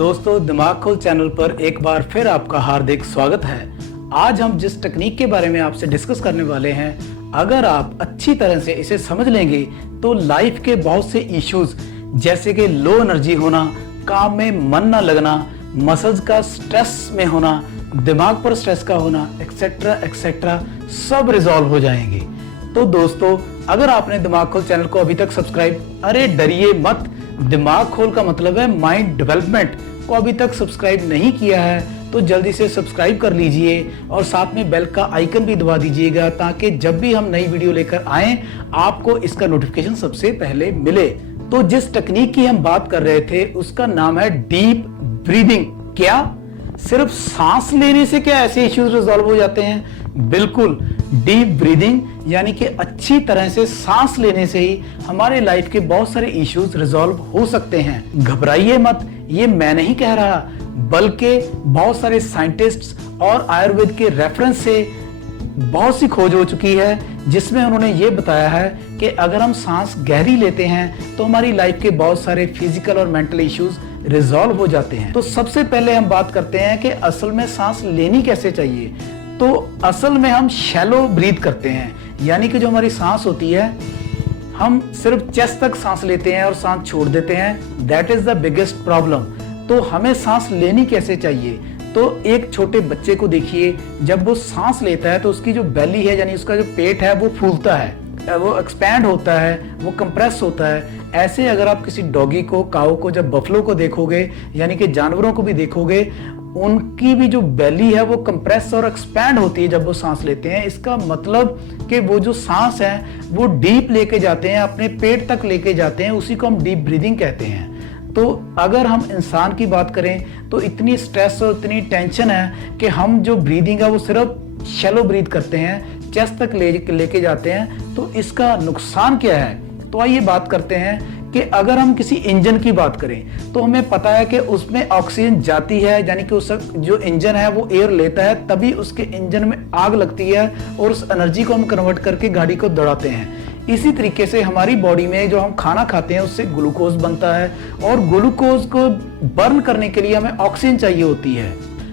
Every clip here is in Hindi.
दोस्तों, दिमाग खोल चैनल पर एक बार फिर आपका हार्दिक स्वागत है। आज हम जिस टेक्निक के बारे में आपसे डिस्कस करने वाले हैं, अगर आप अच्छी तरह से इसे समझ लेंगे तो लाइफ के बहुत से इश्यूज जैसे कि लो एनर्जी होना, काम में मन न लगना, मसल्स का स्ट्रेस में होना, दिमाग पर स्ट्रेस का होना, एक्सेट्रा एक्सेट्रा सब रिजॉल्व हो जाएंगे। तो दोस्तों, अगर आपने दिमाग खोल चैनल को अभी तक सब्सक्राइब, अरे डरिए मत, दिमाग खोल का मतलब है माइंड डेवलपमेंट, को अभी तक सब्सक्राइब नहीं किया है तो जल्दी से सब्सक्राइब कर लीजिए और साथ में बेल का आइकन भी दबा दीजिएगा ताकि जब भी हम नई वीडियो लेकर आएं आपको इसका नोटिफिकेशन सबसे पहले मिले। तो जिस टेक्निक की हम बात कर रहे थे उसका नाम है डीप ब्रीदिंग। क्या सिर्फ सांस लेने से क्या ऐसे इश्यूज रिजॉल्व हो जाते हैं? बिल्कुल, डीप ब्रीदिंग यानी कि अच्छी तरह से सांस लेने से ही हमारे लाइफ के बहुत सारे इश्यूज रिजॉल्व हो सकते हैं। घबराइए मत, ये मैं नहीं कह रहा, बल्कि बहुत सारे साइंटिस्ट्स और आयुर्वेद के रेफरेंस से बहुत सी खोज हो चुकी है जिसमें उन्होंने ये बताया है कि अगर हम सांस गहरी लेते हैं तो हमारी लाइफ के बहुत सारे फिजिकल और मेंटल इश्यूज रिजॉल्व हो जाते हैं। तो सबसे पहले हम बात करते हैं कि असल में सांस लेनी कैसे चाहिए। तो असल में हम शैलो ब्रीथ करते हैं, यानी कि जो हमारी सांस होती है हम सिर्फ चेस्ट तक सांस लेते हैं और सांस छोड़ देते हैं। That is the biggest problem. तो हमें सांस लेनी कैसे चाहिए? तो एक छोटे बच्चे को देखिए, जब वो सांस लेता है तो उसकी जो बेली है यानी उसका जो पेट है वो फूलता है, वो एक्सपैंड होता है, वो कंप्रेस होता है। ऐसे अगर आप किसी डॉगी को, काऊ को, जब बफलो को देखोगे यानी कि जानवरों को भी देखोगे, उनकी भी जो बेली है वो कंप्रेस और एक्सपैंड होती है जब वो सांस लेते हैं। इसका मतलब कि वो जो सांस है वो डीप लेके जाते हैं, अपने पेट तक लेके जाते हैं, उसी को हम डीप ब्रीदिंग कहते हैं। तो अगर हम इंसान की बात करें तो इतनी स्ट्रेस और इतनी टेंशन है कि हम जो ब्रीदिंग है वो सिर्फ शैलो ब्रीथ करते हैं, चेस्ट तक लेके जाते हैं। तो इसका नुकसान क्या है? तो आइए बात करते हैं कि अगर हम किसी इंजन की बात करें तो हमें पता है कि उसमें ऑक्सीजन जाती है, यानी कि उस जो इंजन है वो एयर लेता है, तभी उसके इंजन में आग लगती है और उस एनर्जी को हम कन्वर्ट करके गाड़ी को दौड़ाते हैं। इसी तरीके से हमारी बॉडी में जो हम खाना खाते हैं उससे ग्लूकोज बनता है और ग्लूकोज को बर्न करने के लिए हमें ऑक्सीजन चाहिए होती है।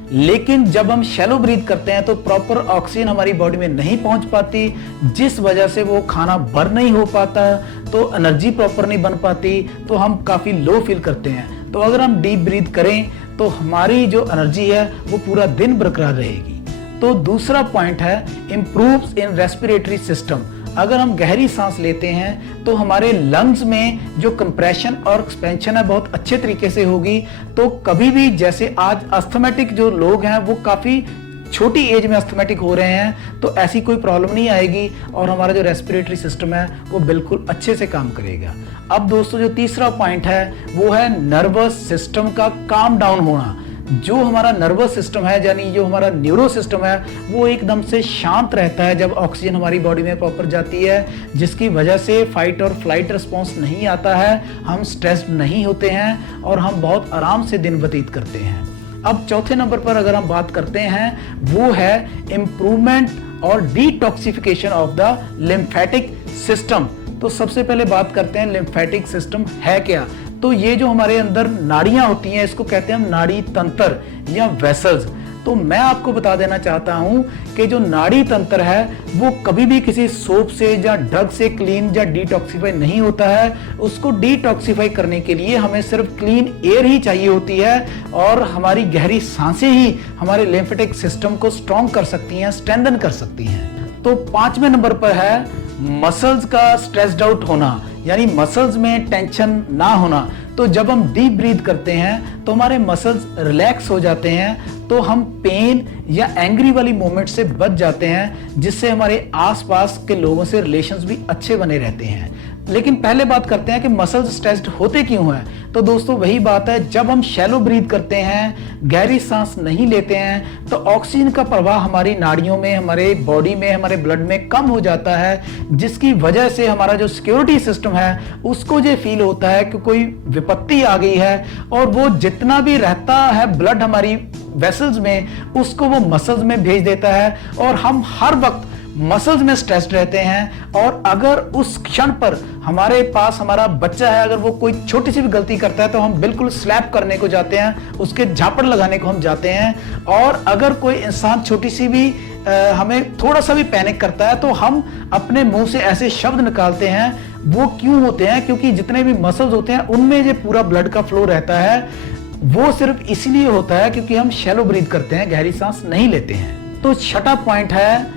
लेकिन जब हम शैलो ब्रीथ करते हैं तो प्रॉपर ऑक्सीजन हमारी बॉडी में नहीं पहुंच पाती, जिस वजह से वो खाना बर्न नहीं हो पाता, तो एनर्जी प्रॉपर नहीं बन पाती, तो हम काफी लो फील करते हैं। तो अगर हम डीप ब्रीथ करें तो हमारी जो एनर्जी है वो पूरा दिन बरकरार रहेगी। तो दूसरा पॉइंट है इंप्रूव्स इन रेस्पिरेटरी सिस्टम। अगर हम गहरी सांस लेते हैं तो हमारे लंग्स में जो कंप्रेशन और एक्सपेंशन है बहुत अच्छे तरीके से होगी। तो कभी भी, जैसे आज अस्थमैटिक जो लोग हैं वो काफी छोटी एज में अस्थमैटिक हो रहे हैं, तो ऐसी कोई प्रॉब्लम नहीं आएगी और हमारा जो रेस्पिरेटरी सिस्टम है वो बिल्कुल अच्छे से काम करेगा। अब दोस्तों, जो तीसरा पॉइंट है वो है नर्वस सिस्टम का काम डाउन होना। जो हमारा नर्वस सिस्टम है यानी जो हमारा न्यूरो सिस्टम है वो एकदम से शांत रहता है जब ऑक्सीजन हमारी बॉडी में प्रॉपर जाती है, जिसकी वजह से फाइट और फ्लाइट रिस्पॉन्स नहीं आता है, हम स्ट्रेस्ड नहीं होते हैं और हम बहुत आराम से दिन व्यतीत करते हैं। अब चौथे नंबर पर अगर हम बात करते हैं वो है इम्प्रूवमेंट और detoxification of the lymphatic system. तो सबसे पहले बात करते हैं लिम्फेटिक सिस्टम है क्या। तो ये जो हमारे अंदर नाड़ियां होती हैं इसको कहते हैं हम नाड़ी तंत्र या वेसल्स। तो मैं आपको बता देना चाहता हूं कि जो नाड़ी तंत्र है वो कभी भी किसी सोप से या ड्रग से क्लीन या डिटॉक्सिफाई नहीं होता है। उसको डिटॉक्सिफाई करने के लिए हमें सिर्फ क्लीन एयर ही चाहिए होती है और हमारी गहरी सांसें ही हमारे लिम्फेटिक सिस्टम को स्ट्रॉन्ग कर सकती हैं, स्ट्रेंथन कर सकती हैं। तो पांचवें नंबर पर है मसल्स का स्ट्रेस्ड आउट होना, यानी मसल्स में टेंशन ना होना। तो जब हम डीप ब्रीथ करते हैं तो हमारे मसल्स रिलैक्स हो जाते हैं, तो हम पेन या एंग्री वाली मोमेंट से बच जाते हैं, जिससे हमारे आसपास के लोगों से रिलेशंस भी अच्छे बने रहते हैं। लेकिन पहले बात करते हैं कि मसल्स स्ट्रेस्ड होते क्यों हैं। तो दोस्तों वही बात है, जब हम शैलो ब्रीथ करते हैं, गहरी सांस नहीं लेते हैं, तो ऑक्सीजन का प्रवाह हमारी नाड़ियों में, हमारे बॉडी में, हमारे ब्लड में कम हो जाता है, जिसकी वजह से हमारा जो सिक्योरिटी सिस्टम है उसको ये फील होता है कि कोई विपत्ति आ गई है और वो जितना भी रहता है ब्लड हमारी वेसल्स में उसको वो मसल्स में भेज देता है और हम हर वक्त मसल्स में स्ट्रेस्ड रहते हैं, और अगर उस क्षण पर हमारे पास हमारा बच्चा है, अगर वो कोई छोटी सी भी गलती करता है तो हम बिल्कुल स्लैप करने को जाते हैं, उसके झापड़ लगाने को हम जाते हैं। और अगर कोई इंसान छोटी सी भी हमें थोड़ा सा भी पैनिक करता है तो हम अपने मुंह से ऐसे शब्द निकालते हैं। वो क्यों होते हैं? क्योंकि जितने भी मसल्स होते हैं उनमें जो पूरा ब्लड का फ्लो रहता है वो सिर्फ इसलिए होता है क्योंकि हम शैलो ब्रीथ करते हैं, गहरी सांस नहीं लेते हैं। तो छठा पॉइंट है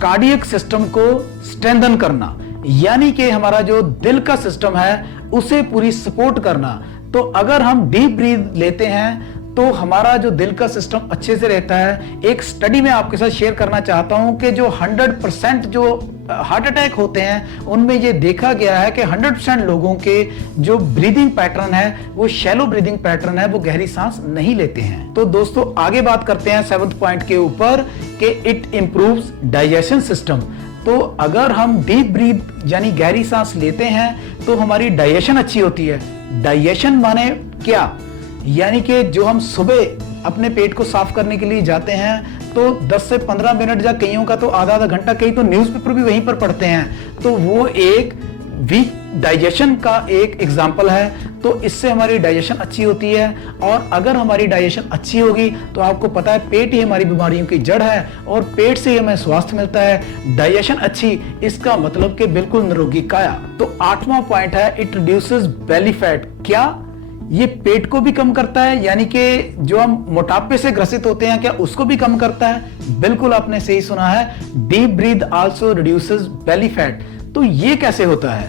कार्डियक सिस्टम को स्ट्रेंथन करना, यानी कि हमारा जो दिल का सिस्टम है उसे पूरी सपोर्ट करना। तो अगर हम डीप ब्रीथ लेते हैं तो हमारा जो दिल का सिस्टम अच्छे से रहता है। एक स्टडी में आपके साथ शेयर करना चाहता हूं कि जो 100% जो हार्ट अटैक होते हैं उनमें ये देखा गया है कि 100% लोगों के जो ब्रीदिंग पैटर्न है वो शैलो ब्रीदिंग पैटर्न है, वो गहरी सांस नहीं लेते हैं। तो दोस्तों आगे बात करते हैं 7th पॉइंट के ऊपर कि इट इंप्रूव्स डाइजेशन सिस्टम। तो अगर हम डीप ब्रीथ यानी गहरी सांस लेते हैं तो हमारी डाइजेशन अच्छी होती है। डाइजेशन माने क्या? यानी कि जो हम सुबह अपने पेट को साफ करने के लिए जाते हैं तो 10 से 15 मिनट या कईयों का तो आधा घंटा, कई तो न्यूज़पेपर भी वहीं पर पढ़ते हैं, तो वो एक वीक डाइजेशन का एक एग्जाम्पल है। तो इससे हमारी डाइजेशन अच्छी होती है, और अगर हमारी डाइजेशन अच्छी होगी तो आपको पता है पेट ही हमारी बीमारियों की जड़ है, और पेट से ही हमें स्वास्थ्य मिलता है। डाइजेशन अच्छी, इसका मतलब कि बिल्कुल निरोगी काया। तो 8वां पॉइंट है इट रिड्यूसेस बेली फैट। क्या ये पेट को भी कम करता है? यानी कि जो हम मोटापे से ग्रसित होते हैं क्या उसको भी कम करता है? बिल्कुल आपने सही सुना है, deep breath also reduces belly fat. तो ये कैसे होता है?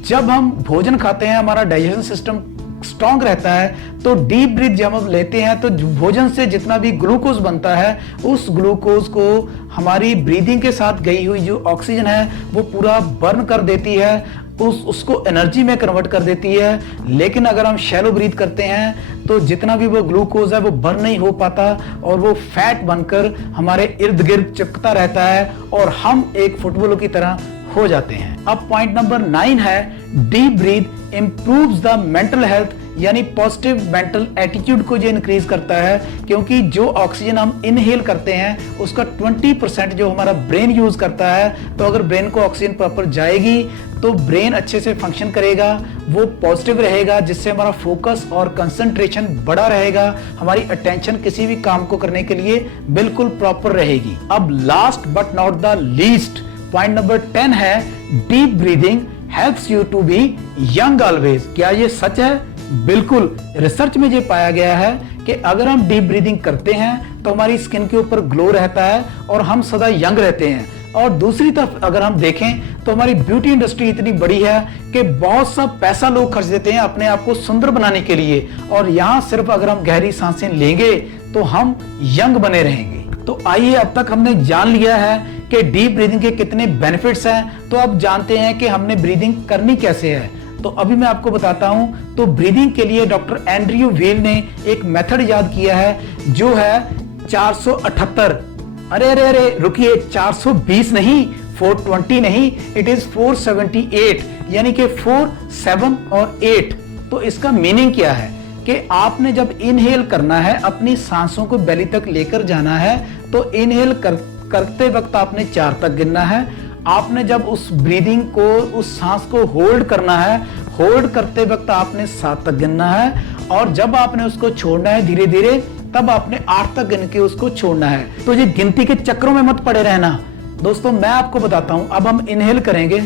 जब हम भोजन खाते हैं हमारा डाइजेशन सिस्टम स्ट्रांग रहता है, तो डीप ब्रीथ जब हम लेते हैं तो भोजन से जितना भी ग्लूकोज बनता है उस ग्लूकोज को हमारी ब्रीदिंग के साथ गई हुई जो ऑक्सीजन है वो पूरा बर्न कर देती है, उसको एनर्जी में कन्वर्ट कर देती है। लेकिन अगर हम शैलो ब्रीथ करते हैं तो जितना भी वो ग्लूकोज है वो बर्न नहीं हो पाता और वो फैट बनकर हमारे इर्द गिर्द चिपकता रहता है और हम एक फुटबॉल की तरह हो जाते हैं। अब पॉइंट नंबर 9 है deep breath improves the mental health, यानी पॉजिटिव मेंटल एटीट्यूड को जो इंक्रीज करता है, क्योंकि जो ऑक्सीजन हम इनहेल करते हैं उसका 20% जो हमारा ब्रेन यूज करता है। तो अगर ब्रेन को ऑक्सीजन प्रॉपर जाएगी तो ब्रेन अच्छे से फंक्शन करेगा, वो पॉजिटिव रहेगा, जिससे हमारा फोकस और कंसंट्रेशन बड़ा रहेगा, हमारी अटेंशन किसी भी काम को करने के लिए बिल्कुल प्रॉपर रहेगी। अब last but not the least point number 10 है deep breathing helps you to be young always. क्या ये सच है? बिल्कुल, रिसर्च में ये पाया गया है कि अगर हम डीप ब्रीदिंग करते हैं तो हमारी स्किन के ऊपर ग्लो रहता है और हम सदा यंग रहते हैं। और दूसरी तरफ अगर हम देखें तो हमारी ब्यूटी इंडस्ट्री इतनी बड़ी है कि बहुत सा पैसा लोग खर्च देते हैं अपने आप को सुंदर बनाने के लिए, और यहाँ सिर्फ अगर हम गहरी सांसें लेंगे तो हम यंग बने रहेंगे। तो आइए, अब तक हमने जान लिया है कि डीप ब्रीदिंग के कितने बेनिफिट्स हैं, तो अब जानते हैं कि हमने ब्रीदिंग करनी कैसे है। तो अभी मैं आपको बताता हूं। तो ब्रीदिंग के लिए डॉक्टर एंड्रयू वेल ने एक मेथड याद किया है जो है 478। अरे रुकिए, 420 नहीं, 420 नहीं, इट इज 478, यानी कि 4, 7 और 8। तो इसका मीनिंग क्या है कि आपने जब इनहेल करना है, अपनी सांसों को बेली तक लेकर जाना है, तो इनहेल करते वक्त आपने 4 तक गिनना है। आपने जब उस ब्रीदिंग को, उस सांस को होल्ड करना है, होल्ड करते वक्त आपने 7 तक गिनना है, और जब आपने उसको छोड़ना है धीरे धीरे, तब आपने 8 तक गिन के उसको छोड़ना है। तो ये गिनती के चक्रों में मत पड़े रहना दोस्तों। मैं आपको बताता हूं, अब हम इनहेल करेंगे,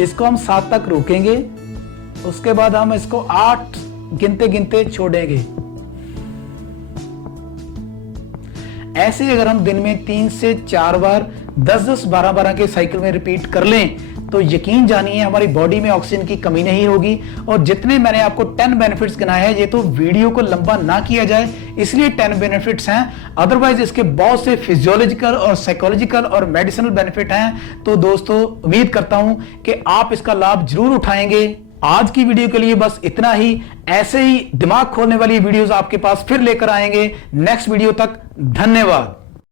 इसको हम 7 तक रोकेंगे, उसके बाद हम इसको 8 गिनते गिनते छोड़ेंगे। ऐसे अगर हम दिन में 3 से 4 बार 10-10, 12-12 के साइकिल में रिपीट कर लें तो यकीन जानिए हमारी बॉडी में ऑक्सीजन की कमी नहीं होगी। और जितने मैंने आपको 10 बेनिफिट्स गिनाए हैं, ये तो वीडियो को लंबा ना किया जाए इसलिए 10 बेनिफिट्स हैं, अदरवाइज इसके बहुत से फिजियोलॉजिकल और साइकोलॉजिकल और मेडिसिनल बेनिफिट हैं। तो दोस्तों उम्मीद करता हूं कि आप इसका लाभ जरूर उठाएंगे। आज की वीडियो के लिए बस इतना ही। ऐसे ही दिमाग खोलने वाली वीडियोस आपके पास फिर लेकर आएंगे नेक्स्ट वीडियो तक। धन्यवाद।